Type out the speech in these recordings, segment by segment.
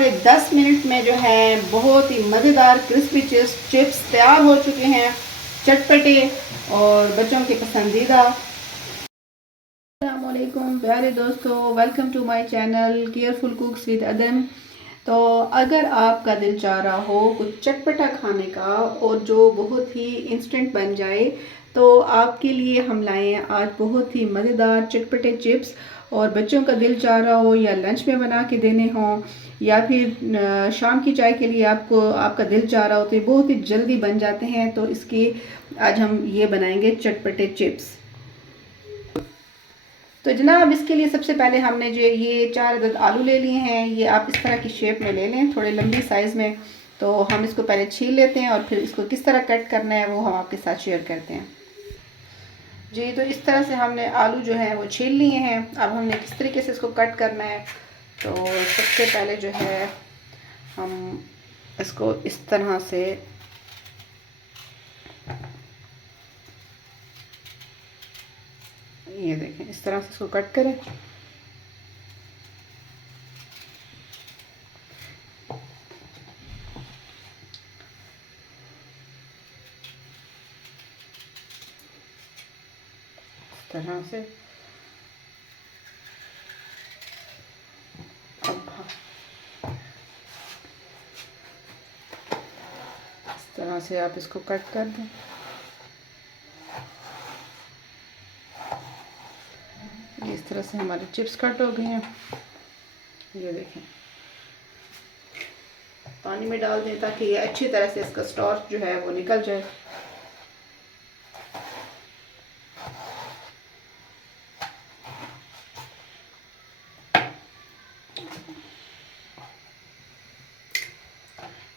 हमारे 10 मिनट में जो है बहुत ही मज़ेदार क्रिस्पी चिप्स तैयार हो चुके हैं, चटपटे और बच्चों के पसंदीदा। अस्सलाम वालेकुम प्यारे दोस्तों, welcome to my channel careful cooks with Adam. तो अगर आपका दिल चाह रहा हो कुछ चटपटा खाने का और जो बहुत ही इंस्टेंट बन जाए, तो आपके लिए हम लाए हैं आज बहुत ही मज़ेदार चटपटे चिप्स। और बच्चों का दिल चाह रहा हो या लंच में बना के देने हों या फिर शाम की चाय के लिए आपका दिल चाह रहा हो, तो ये बहुत ही जल्दी बन जाते हैं। तो इसकी आज हम ये बनाएंगे चटपटे चिप्स। तो जनाब इसके लिए सबसे पहले हमने जो ये 4 अदद आलू ले लिए हैं। ये आप इस तरह की शेप में ले लें, थोड़े लंबी साइज़ में। तो हम इसको पहले छील लेते हैं और फिर इसको किस तरह कट करना है वो हम आपके साथ शेयर करते हैं। जी, तो इस तरह से हमने आलू जो है वो छील लिए हैं। अब हमने किस तरीके से इसको कट करना है, तो सबसे पहले जो है हम इसको इस तरह से ये देखें, इस तरह से इसको कट करें। इस तरह से इस तरह से आप इसको कट कर दें। इस तरह से हमारे चिप्स कट हो गए हैं। ये देखें, पानी में डाल दें ताकि ये अच्छी तरह से इसका स्टार्च जो है वो निकल जाए।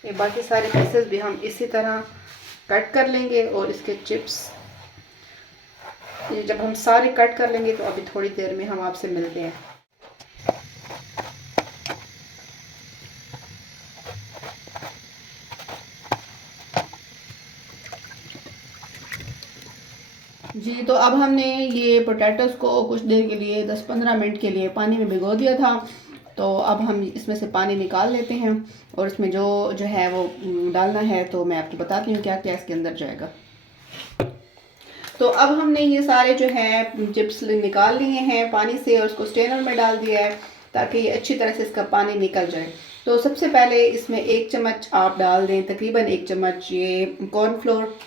ये बाकी सारे पीसेस भी हम इसी तरह कट कर लेंगे और इसके चिप्स ये जब हम सारे कट कर लेंगे तो अभी थोड़ी देर में हम आपसे मिलते हैं। जी, तो अब हमने ये पोटैटोज़ को कुछ देर के लिए 10-15 मिनट के लिए पानी में भिगो दिया था। तो अब हम इसमें से पानी निकाल लेते हैं और इसमें जो है वो डालना है। तो मैं आपको बताती हूँ क्या क्या इसके अंदर जाएगा। तो अब हमने ये सारे जो है चिप्स निकाल लिए हैं पानी से और उसको स्ट्रेनर में डाल दिया है ताकि ये अच्छी तरह से इसका पानी निकल जाए। तो सबसे पहले इसमें 1 चम्मच आप डाल दें, तकरीबन 1 चम्मच ये कॉर्नफ्लोर।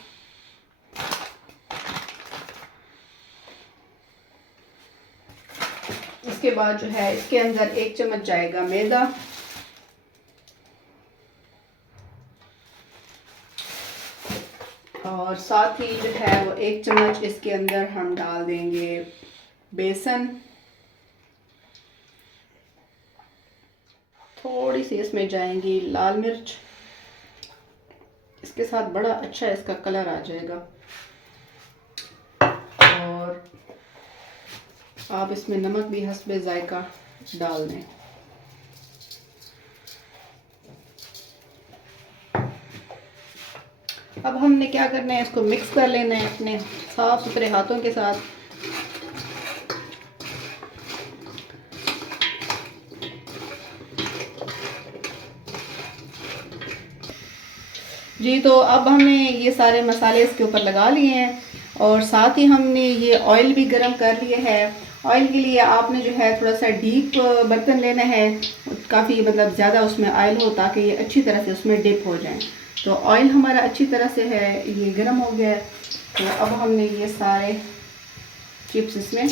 इसके बाद जो है इसके अंदर 1 चम्मच जाएगा मैदा। और साथ ही जो है वो 1 चम्मच इसके अंदर हम डाल देंगे बेसन। थोड़ी सी इसमें जाएंगी लाल मिर्च, इसके साथ बड़ा अच्छा इसका कलर आ जाएगा। और आप इसमें नमक भी हस्बे जायका डाल दें। अब हमने क्या करना है, इसको मिक्स कर लेना है अपने साफ सुथरे हाथों के साथ। जी, तो अब हमने ये सारे मसाले इसके ऊपर लगा लिए हैं और साथ ही हमने ये ऑयल भी गरम कर लिया है। ऑयल के लिए आपने जो है थोड़ा सा डीप बर्तन लेना है, काफ़ी मतलब ज़्यादा उसमें ऑयल हो ताकि ये अच्छी तरह से उसमें डिप हो जाए। तो ऑयल हमारा अच्छी तरह से है ये गर्म हो गया है। तो अब हमने ये सारे चिप्स इसमें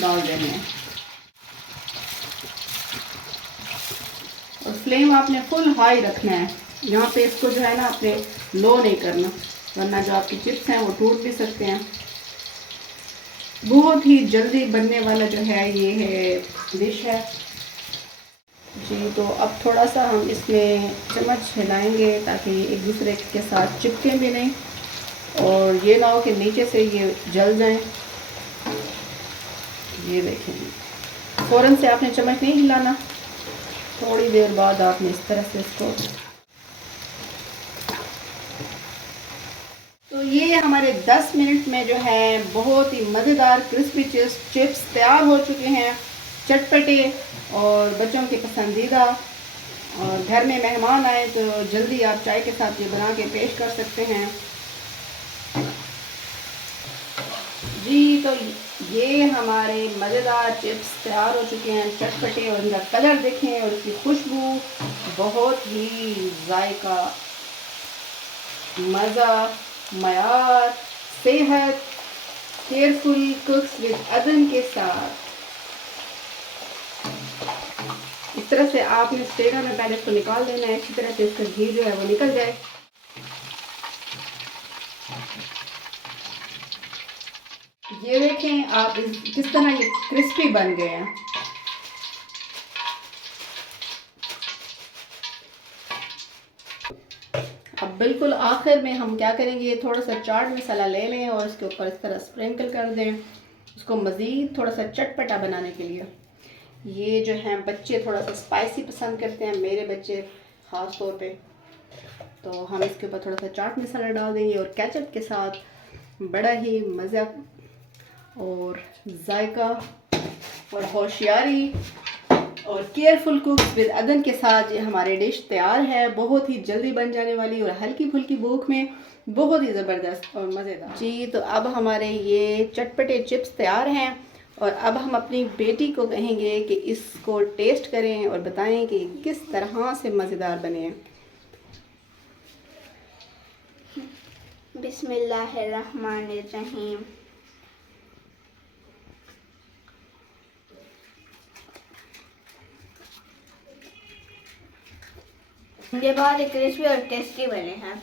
डाल देने हैं और फ्लेम आपने फुल हाई रखना है। यहाँ पे इसको जो है ना आपने लो नहीं करना, वरना जो आपकी चिप्स हैं वो टूट भी सकते हैं। बहुत ही जल्दी बनने वाला जो है ये है डिश है। जी, तो अब थोड़ा सा हम इसमें चम्मच हिलाएंगे ताकि एक दूसरे के साथ चिपके भी नहीं और ये ना हो कि नीचे से ये जल जाए। ये देखें, फ़ौरन से आपने चम्मच नहीं हिलाना, थोड़ी देर बाद आपने इस तरह से इसको। तो ये हमारे 10 मिनट में जो है बहुत ही मज़ेदार क्रिस्पी चिप्स तैयार हो चुके हैं, चटपटे और बच्चों के पसंदीदा। और घर में मेहमान आए तो जल्दी आप चाय के साथ ये बना के पेश कर सकते हैं। जी तो ये हमारे मज़ेदार चिप्स तैयार हो चुके हैं, चटपटे, और इनका कलर देखें और इसकी खुशबू, बहुत ही जायका, मज़ा, मयार, सेहत, केयरफुल कुक्स विद अदन के साथ। इस तरह से आपने स्टेनर में पहले इसको निकाल देना है, अच्छी तरह से इसका घी जो है वो निकल जाए। ये देखें आप किस तरह ये क्रिस्पी बन गए हैं। अब बिल्कुल आखिर में हम क्या करेंगे, थोड़ा सा चाट मसाला ले लें और इसके ऊपर इस तरह स्प्रिंकल कर दें, उसको मज़ीद थोड़ा सा चटपटा बनाने के लिए। ये जो हैं बच्चे थोड़ा सा स्पाइसी पसंद करते हैं, मेरे बच्चे ख़ास तौर पे, तो हम इसके ऊपर थोड़ा सा चाट मसाला डाल देंगे और केचप के साथ बड़ा ही मज़ा और जायका और होशियारी और केयरफुल कुक्स विद अदन के साथ ये हमारे डिश तैयार है। बहुत ही जल्दी बन जाने वाली और हल्की फुल्की भूख में बहुत ही ज़बरदस्त और मज़ेदार। जी तो अब हमारे ये चटपटे चिप्स तैयार हैं और अब हम अपनी बेटी को कहेंगे कि इसको टेस्ट करें और बताएं कि किस तरह से मज़ेदार बने हैं। बिस्मिल्लाहिर्रहमानिर्रहीम। ये बहुत ही क्रिस्पी और टेस्टी बने हैं।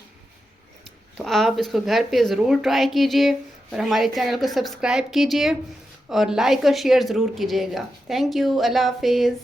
तो आप इसको घर पे ज़रूर ट्राई कीजिए और हमारे चैनल को सब्सक्राइब कीजिए और लाइक और शेयर ज़रूर कीजिएगा। थैंक यू, अल्लाह हाफिज़।